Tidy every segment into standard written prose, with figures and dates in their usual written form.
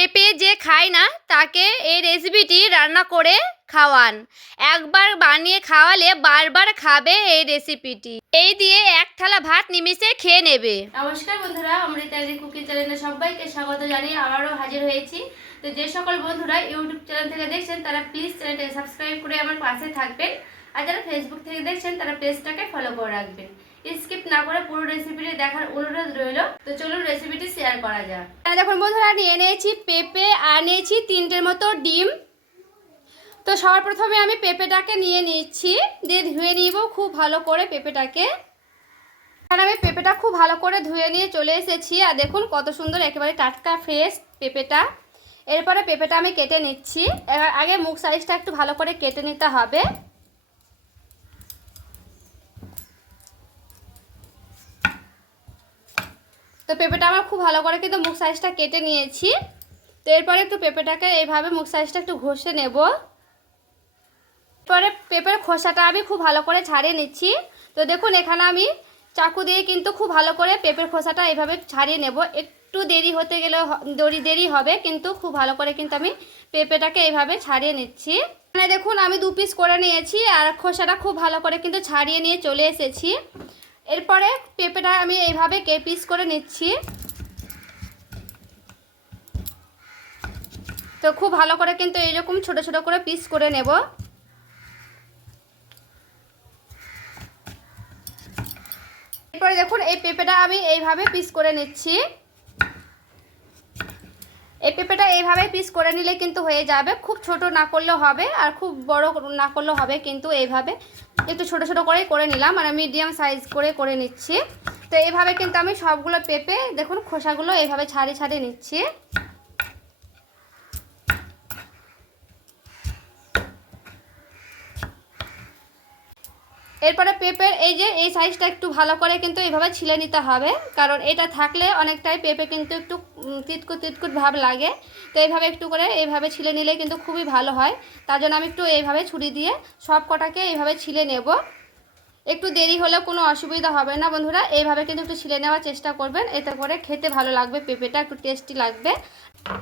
পেঁপে যে খায় না তাকে এই রেসিপিটি রান্না করে খাওয়ান। একবার বানিয়ে খাওয়ালে বারবার খাবে এই রেসিপিটি। এই দিয়ে এক থালা ভাত নিমিষে খেয়ে নেবে। নমস্কার বন্ধুরা, অমৃতাদি কুকিং চ্যানেলে সবাইকে স্বাগত জানিয়ে আবারও হাজির হয়েছি। তো যে সকল বন্ধুরা ইউটিউব চ্যানেল থেকে দেখছেন তারা প্লিজ চ্যানেলটাকে সাবস্ক্রাইব করে আমার পাশে থাকবেন, আর যারা ফেসবুক থেকে দেখছেন তারা পেজটাকে ফলো করে রাখবেন। স্কিপ না করে পুরো রেসিপিটি দেখার অনুরোধ রইল। তো চলুন রেসিপিটি শেয়ার করা যাক। দেখুন বন্ধুরা, নিয়ে নিয়েছি পেঁপে আর নিয়েছি 3টের মতো ডিম। তো সবার প্রথমে আমি পেঁপেটাকে নিয়ে নিচ্ছি, দিয়ে ধুয়ে নিব খুব ভালো করে পেঁপেটাকে। এখানে আমি পেঁপেটা খুব ভালো করে ধুয়ে নিয়ে চলে এসেছি, আর দেখুন কত সুন্দর একেবারে টাটকা ফ্রেশ পেঁপেটা। এরপরে পেঁপেটা আমি কেটে নিচ্ছি। এবার আগে মুখ সাইজটা একটু ভালো করে কেটে নিতে হবে। তো পেঁপেটা আমার খুব ভালো করে কিন্তু মুখ সাইজটা কেটে নিয়েছি। তো এরপরে একটু পেঁপেটাকে এইভাবে মুখ সাইজটা একটু ঘষে নেব। এরপরে পেঁপের খোসাটা আমি খুব ভালো করে ছাড়িয়ে নিচ্ছি। তো দেখুন এখানে আমি চাকু দিয়ে কিন্তু খুব ভালো করে পেঁপের খোসাটা এইভাবে ছাড়িয়ে নেব। একটু দেরি হতে গেলে দেরি হবে, কিন্তু খুব ভালো করে কিন্তু আমি পেঁপেটাকে এইভাবে ছাড়িয়ে নিচ্ছি। মানে দেখুন আমি 2 পিস করে নিয়েছি, আর খোসাটা খুব ভালো করে কিন্তু ছাড়িয়ে নিয়ে চলে এসেছি। এরপরে পেঁপেটা আমি এইভাবে পিস করে নিচ্ছি। তো খুব ভালো করে কিন্তু এইরকম ছোট ছোট করে পিস করে নেব। এরপরে দেখুন এই পেঁপেটা আমি এইভাবে পিস করে নিচ্ছি। এই পেঁপেটা এইভাবে পিস করে নিলে কিন্তু হয়ে যাবে। খুব ছোট না করলেও হবে, আর খুব বড় না করলেও হবে, কিন্তু এইভাবে একটু ছোট ছোট করেই করে নিলাম, আর মিডিয়াম সাইজ করে নিচ্ছি। তো এইভাবে কিন্তু আমি সবগুলো পেঁপে দেখুন খোসাগুলো এইভাবে ছাড়িয়ে ছাড়িয়ে নিচ্ছি। এরপরে পেঁপের এই সাইজটা একটু ভালো করে কিন্তু এইভাবে ছিলে নিতে হবে, কারণ এটা থাকলে অনেকটাই পেঁপে কিন্তু একটু তিতকুট ভাব লাগে। তো এইভাবে একটু করে এইভাবে ছিলে নিলে কিন্তু খুবই ভালো হয়। তার জন্য আমি একটু এইভাবে ছুরি দিয়ে সব কটাকে এইভাবে ছিলে নেব। একটু দেরি হলেও কোনো অসুবিধা হবে না বন্ধুরা, এইভাবে কিন্তু একটু ছিলে নেওয়ার চেষ্টা করবেন, এতে করে খেতে ভালো লাগবে, পেঁপেটা একটু টেস্টি লাগবে।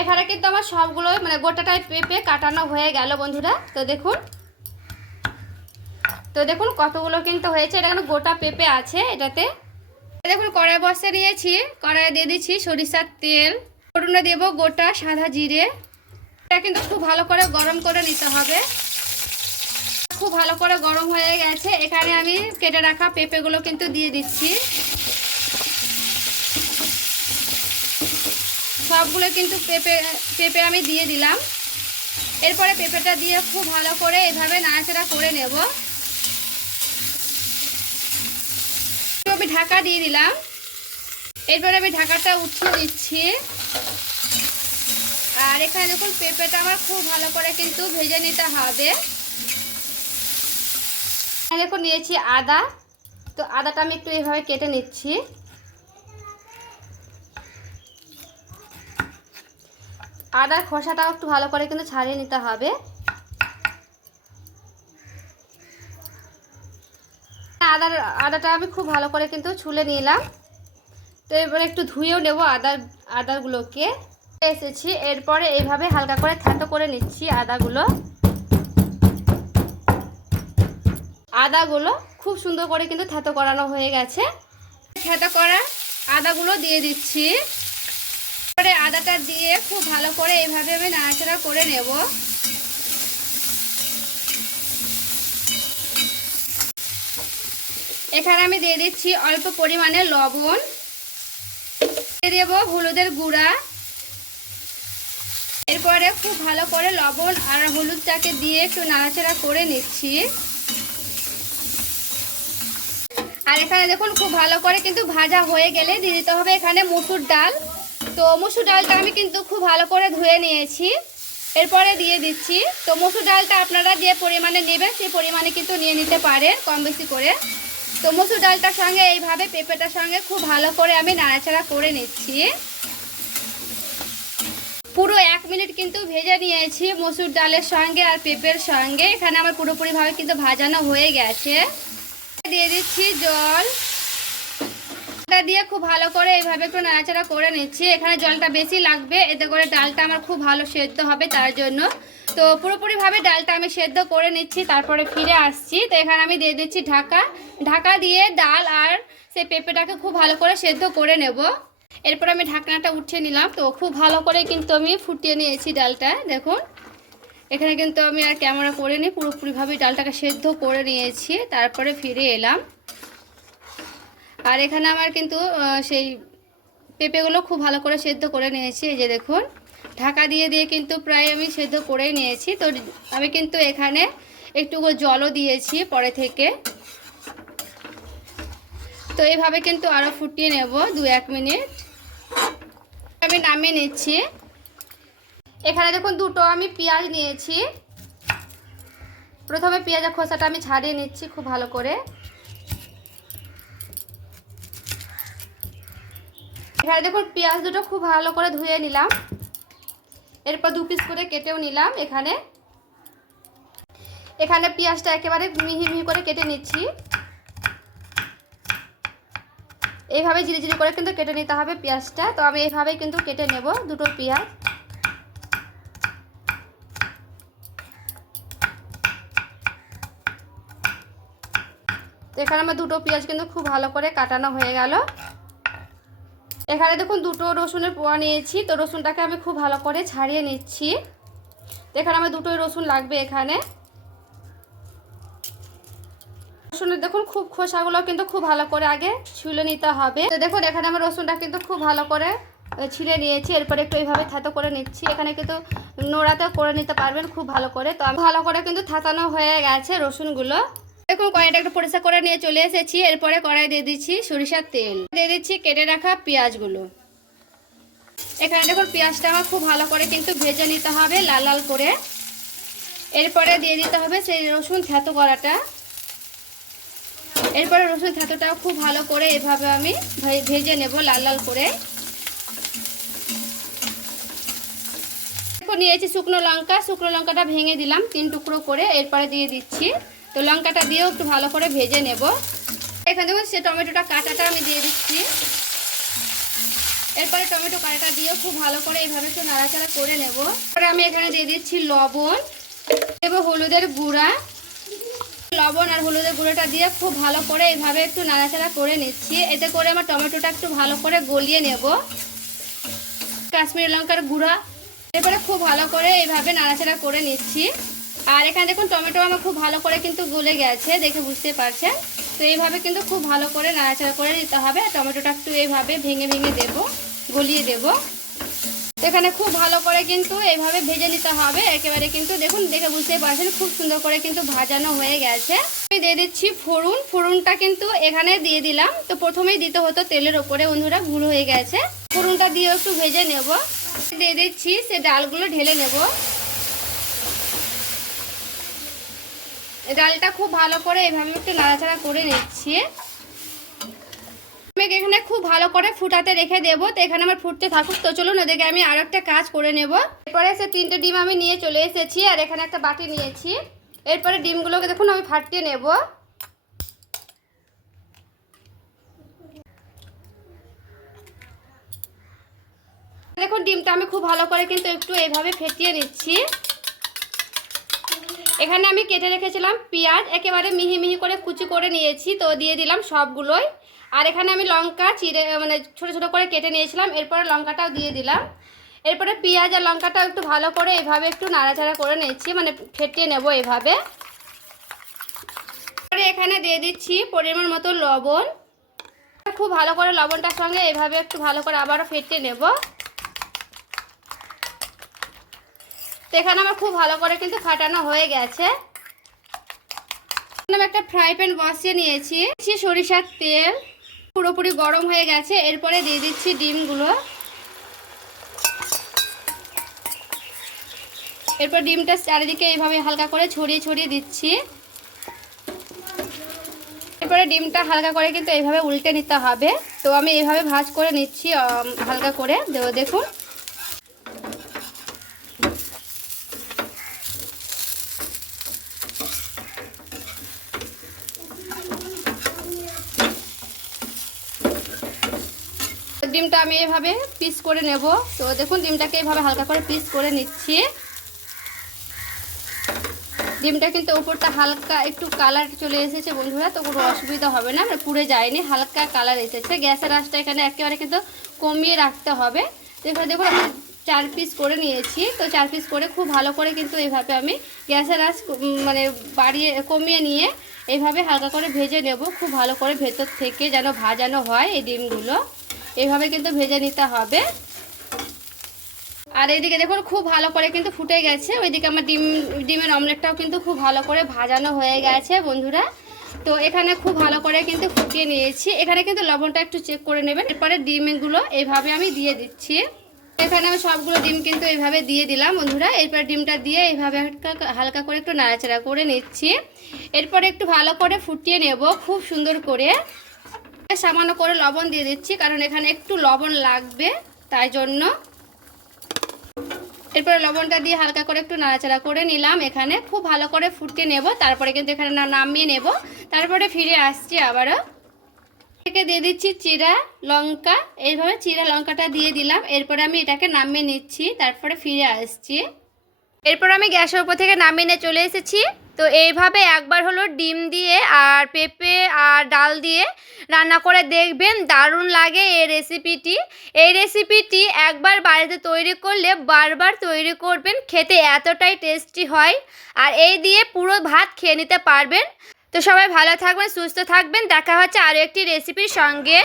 এখানে কিন্তু আমার সবগুলো মানে গোটাটাই পেঁপে কাটানো হয়ে গেল বন্ধুরা। তো দেখুন কতগুলো কিন্তু হয়েছে, এটা কিন্তু গোটা পেঁপে আছে এটাতে। দেখুন কড়াই বসিয়ে নিয়েছি, কড়াইয়ে দিয়ে দিচ্ছি সরিষার তেল, ফোড়নে দেব গোটা সাদা জিরে। এটা কিন্তু খুব ভালো করে গরম করে নিতে হবে। খুব ভালো করে গরম হয়ে গেছে, এখানে আমি কেটে রাখা পেঁপেগুলো কিন্তু দিয়ে দিচ্ছি। সবগুলো কিন্তু পেঁপে আমি দিয়ে দিলাম। এরপরে পেঁপেটা দিয়ে খুব ভালো করে এভাবে নাড়াচাড়া করে নেব। আমি ঢাকা দিয়ে দিলাম। এরপরে আমি ঢাকাটা উঠিয়ে দিচ্ছি। আর এখানে দেখুন পেঁপেটা আমার খুব ভালো করে কিন্তু ভেজে নিতে হবে। দেখুন নিয়েছি আদা। তো আদাটা আমি একটু এইভাবে কেটে নিচ্ছি। আদার খোসাটাও একটু ভালো করে কিন্তু ছাড়িয়ে নিতে হবে। আদাটা আমি খুব ভালো করে কিন্তু ছুলে নিলাম। তো এবারে একটু ধুয়েও নেব আদাগুলোকে এসেছি। এরপরে এইভাবে হালকা করে থ্যাতো করে নিচ্ছি আদাগুলো খুব সুন্দর করে কিন্তু থ্যাতো করানো হয়ে গেছে। থ্যাতো করা আদাগুলো দিয়ে দিচ্ছি। এবারে আদাটা দিয়ে খুব ভালো করে এইভাবে আমি নাড়াচাড়া করে নেব। এখানে আমি দিয়ে দিচ্ছি অল্প পরিমাণে লবণ, দিয়ে দেব হলুদের গুঁড়া। এরপরে খুব ভালো করে লবণ আর হলুদটাকে দিয়ে একটু নাড়াচাড়া করে নিচ্ছি। আর এখানে দেখুন খুব ভালো করে কিন্তু ভাজা হয়ে গেলে দিয়ে দিতে হবে এখানে মসুর ডাল। তো মসুর ডালটা আমি কিন্তু খুব ভালো করে ধুয়ে নিয়েছি, এরপরে দিয়ে দিচ্ছি। তো মসুর ডালটা আপনারা যে পরিমাণে নেবেন সেই পরিমাণে কিন্তু নিয়ে নিতে পারেন, কম বেশি করে। তো মসুর ডালটার সঙ্গে এইভাবে পেঁপেটার সঙ্গে খুব ভালো করে আমি নাড়াচাড়া করে নিচ্ছি। পুরো 1 মিনিট কিন্তু ভেজে নিয়েছি মসুর ডালের সঙ্গে আর পেঁপের সঙ্গে। এখানে আমার পুরোপুরিভাবে কিন্তু ভাজানো হয়ে গেছে। দিয়ে দিচ্ছি জল। ডালটা দিয়ে খুব ভালো করে এইভাবে একটু নাড়াচাড়া করে নিচ্ছি। এখানে জলটা বেশি লাগবে, এতে করে ডালটা আমার খুব ভালো সেদ্ধ হবে তার জন্য। তো পুরোপুরিভাবে ডালটা আমি সেদ্ধ করে নিচ্ছি, তারপরে ফিরে আসছি। তো এখানে আমি দিয়ে দিচ্ছি ঢাকা দিয়ে ডাল আর সেই পেঁপেটাকে খুব ভালো করে সেদ্ধ করে নেব। এরপর আমি ঢাকনাটা উঠিয়ে নিলাম। তো খুব ভালো করে কিন্তু আমি ফুটিয়ে নিয়েছি ডালটা। দেখুন এখানে কিন্তু আমি আর ক্যামেরা করে নিই, পুরোপুরিভাবে ডালটাকে সেদ্ধ করে নিয়েছি, তারপরে ফিরে এলাম। আর এখানে আমার কিন্তু সেই পেঁপেগুলো খুব ভালো করে সেদ্ধ করে নিয়েছি। এই যে দেখুন ঢাকা দিয়ে কিন্তু প্রায় আমি সেদ্ধ করেই নিয়েছি। তো আমি কিন্তু এখানে একটু জলও দিয়েছি পরে থেকে। তো এইভাবে কিন্তু আরও ফুটিয়ে নেব 2-1 মিনিট। আমি নামিয়ে নিচ্ছি। এখানে দেখুন দুটো আমি পেঁয়াজ নিয়েছি। প্রথমে পেঁয়াজের খোসাটা আমি ছাড়িয়ে নিচ্ছি খুব ভালো করে। এখানে দেখুন পেঁয়াজ দুটো খুব ভালো করে ধুয়ে নিলাম, এরপর 2 পিস করে কেটেও নিলাম। এখানে পেঁয়াজটা একেবারে মিহি মিহি করে কেটে নিচ্ছি। এইভাবে ঝিরিঝিরি করে কিন্তু কেটে নিতে হবে পেঁয়াজটা। তো আমি এইভাবেই কিন্তু কেটে নেব দুটো পেঁয়াজ। তো এখানে আমার দুটো পেঁয়াজ কিন্তু খুব ভালো করে কাটানো হয়ে গেল। এখানে দেখুন দুটো রসুনের পোয়া নিয়েছি। তো রসুনটাকে আমি খুব ভালো করে ছাড়িয়ে নিচ্ছি। তো এখানে আমার দুটোই রসুন লাগবে। এখানে রসুনের দেখুন খুব খোসাগুলো কিন্তু খুব ভালো করে আগে ছুলে নিতে হবে। তো দেখুন এখানে আমার রসুনটা কিন্তু খুব ভালো করে ছিলে নিয়েছি। এরপরে একটু এইভাবে থাতো করে নিচ্ছি। এখানে কিন্তু নোড়াতেও করে নিতে পারবেন খুব ভালো করে। তো আমি ভালো করে কিন্তু থাতানো হয়ে গেছে রসুনগুলো। দেখুন কড়াইটা একটু পরিষ্কার করে নিয়ে চলে এসেছি। এরপরে কড়াই দিয়ে দিচ্ছি সরিষার তেল, দিয়ে দিচ্ছি কেটে রাখা পেঁয়াজগুলো। এখানে দেখুন পেঁয়াজটা আমার খুব ভালো করে কিন্তু ভেজে নিতে হবে লাল লাল করে। এরপরে দিয়ে দিতে হবে সেই রসুন থেতো করাটা। এরপরে রসুন থেতোটাও খুব ভালো করে এভাবে আমি ভেজে নেব লাল লাল করে। এখন নিয়েছি শুকনো লঙ্কাটা ভেঙে দিলাম 3 টুকরো করে। এরপরে দিয়ে দিচ্ছি। তো লঙ্কাটা দিয়েও একটু ভালো করে ভেজে নেব। এখানে দেখুন সে টমেটোটা কাটাটা আমি দিয়ে দিচ্ছি। এরপরে টমেটো কাটাটা দিয়ে খুব ভালো করে এইভাবে একটু নাড়াচাড়া করে নেব। এরপরে আমি এখানে দিয়ে দিচ্ছি লবণ, দেবো হলুদের গুঁড়া। লবণ আর হলুদের গুঁড়োটা দিয়ে খুব ভালো করে এইভাবে একটু নাড়াচাড়া করে নিচ্ছি। এতে করে আমার টমেটোটা একটু ভালো করে গলিয়ে নেব। কাশ্মীরি লঙ্কার গুঁড়া, এরপরে খুব ভালো করে এইভাবে নাড়াচাড়া করে নিচ্ছি। আর এখানে দেখুন টমেটো আমার খুব ভালো করে কিন্তু গলে গেছে, দেখে বুঝতে পারছেন। তো এইভাবে কিন্তু খুব ভালো করে নাড়াচাড়া করে নিতে হবে। টমেটোটা একটু এইভাবে ভেঙে ভেঙে দেব, গলিয়ে দেব। এখানে খুব ভালো করে কিন্তু এইভাবে ভেজে নিতে হবে একেবারে। কিন্তু দেখুন দেখে বুঝতে পারছেন খুব সুন্দর করে কিন্তু ভাজানো হয়ে গেছে। আমি দিয়ে দিচ্ছি ফোড়নটা কিন্তু এখানে দিয়ে দিলাম। তো প্রথমেই দিতে হতো তেলের ওপরে, বন্ধুরা ভুল হয়ে গেছে। ফোড়নটা দিয়ে একটু ভেজে নেব। দিয়ে দিচ্ছি সে ডালগুলো ঢেলে নেব। ডালটা খুব ভালো করে এইভাবে একটু নাড়াচাড়া করে নিচ্ছি। আমি এখানে খুব ভালো করে ফুটাতে রেখে দেব। তো এখানে আমার ফুটতে থাকুক। তো চলুন ওদিকে আমি আরও একটা কাজ করে নেব। এরপরে সে 3টে ডিম আমি নিয়ে চলে এসেছি। আর এখানে একটা বাটি নিয়েছি। এরপরে ডিমগুলোকে দেখুন আমি ফাটিয়ে নেব। দেখুন ডিমটা আমি খুব ভালো করে কিন্তু একটু এইভাবে ফেটিয়ে নিচ্ছি। এখানে আমি কেটে রেখেছিলাম পেঁয়াজ, একেবারে মিহি মিহি করে কুচি করে নিয়েছি। তো দিয়ে দিলাম সবগুলোই। আর এখানে আমি লঙ্কা চিড়ে মানে ছোট ছোট করে কেটে নিয়েছিলাম। এরপরে লঙ্কাটাও দিয়ে দিলাম। এরপরে পেঁয়াজ আর লঙ্কাটাও একটু ভালো করে এইভাবে একটু নাড়াচাড়া করে নিচ্ছি, মানে ফেটিয়ে নেব এইভাবে। এখানে দিয়ে দিচ্ছি পরিমাণ মতো লবণ। খুব ভালো করে লবণটার সঙ্গে এইভাবে একটু ভালো করে আবারও ফেটিয়ে নেব। তো এখানে আমার খুব ভালো করে কিন্তু ফাটানো হয়ে গেছে। আমি একটা ফ্রাই প্যান বসিয়ে নিয়েছি। সরিষার তেল পুরোপুরি গরম হয়ে গেছে। এরপরে দিয়ে দিচ্ছি ডিমগুলো। এরপর ডিমটা চারিদিকে এইভাবে হালকা করে ছড়িয়ে ছড়িয়ে দিচ্ছি। এরপরে ডিমটা হালকা করে কিন্তু এইভাবে উল্টে নিতে হবে। তো আমি এইভাবে ভাজ করে নিচ্ছি হালকা করে। দেখুন ডিমটা আমি এভাবে পিস করে নেব। তো দেখুন ডিমটাকে এভাবে হালকা করে পিস করে নিচ্ছি। ডিমটা কিন্তু উপরটা হালকা একটু কালার চলে এসেছে বন্ধুরা, তো কোনো অসুবিধা হবে না, মানে পুড়ে যায়নি, হালকা কালার এসেছে। গ্যাসের আঁচটা এখানে একেবারে কিন্তু কমিয়ে রাখতে হবে। তো এখানে দেখুন আমি 4 পিস করে নিয়েছি। তো 4 পিস করে খুব ভালো করে কিন্তু এইভাবে আমি গ্যাসের আঁচ মানে কমিয়ে নিয়ে এইভাবে হালকা করে ভেজে নেব। খুব ভালো করে ভেতর থেকে যেন ভাজানো হয় এই ডিমগুলো, এইভাবে কিন্তু ভেজে নিতে হবে। আর এইদিকে দেখুন খুব ভালো করে কিন্তু ফুটে গেছে। ওইদিকে আমার ডিমের অমলেটটাও কিন্তু খুব ভালো করে ভাজানো হয়ে গেছে বন্ধুরা। তো এখানে খুব ভালো করে কিন্তু ফুটিয়ে নিয়েছি। এখানে কিন্তু লবণটা একটু চেক করে নেবেন। এরপরে ডিমগুলো এইভাবে আমি দিয়ে দিচ্ছি। এখানে আমি সবগুলো ডিম কিন্তু এইভাবে দিয়ে দিলাম বন্ধুরা। এরপর ডিমটা দিয়ে এইভাবে হালকা করে একটু নাড়াচাড়া করে নিচ্ছি। এরপরে একটু ভালো করে ফুটিয়ে নেব খুব সুন্দর করে। সামান্য করে লবণ দিয়ে দিচ্ছি, কারণ এখানে একটু লবণ লাগবে, তাই জন্য। এরপরে লবণটা দিয়ে হালকা করে একটু নাড়াচাড়া করে নিলাম। এখানে খুব ভালো করে ফুটিয়ে নেব, তারপরে কিন্তু এখানে নামিয়ে নেব। তারপরে ফিরে আসছি আবারও। এটাকে দিয়ে দিচ্ছি চিরা লঙ্কা, এইভাবে চিরা লঙ্কাটা দিয়ে দিলাম। এরপরে আমি এটাকে নামিয়ে নিচ্ছি, তারপরে ফিরে আসছি। এরপর আমি গ্যাসের উপর থেকে নামিয়ে নিয়ে চলে এসেছি। তো এইভাবে একবার হলো ডিম দিয়ে আর পেঁপে আর ডাল দিয়ে রান্না করে দেখবেন, দারুণ লাগে এই রেসিপিটি। এই রেসিপিটি একবার বাড়িতে তৈরি করলে বারবার তৈরি করবেন, খেতে এতটাই টেস্টি হয়। আর এই দিয়ে পুরো ভাত খেয়ে নিতে পারবেন। তো সবাই ভালো থাকবেন, সুস্থ থাকবেন। দেখা হচ্ছে আরও একটি রেসিপির সঙ্গে।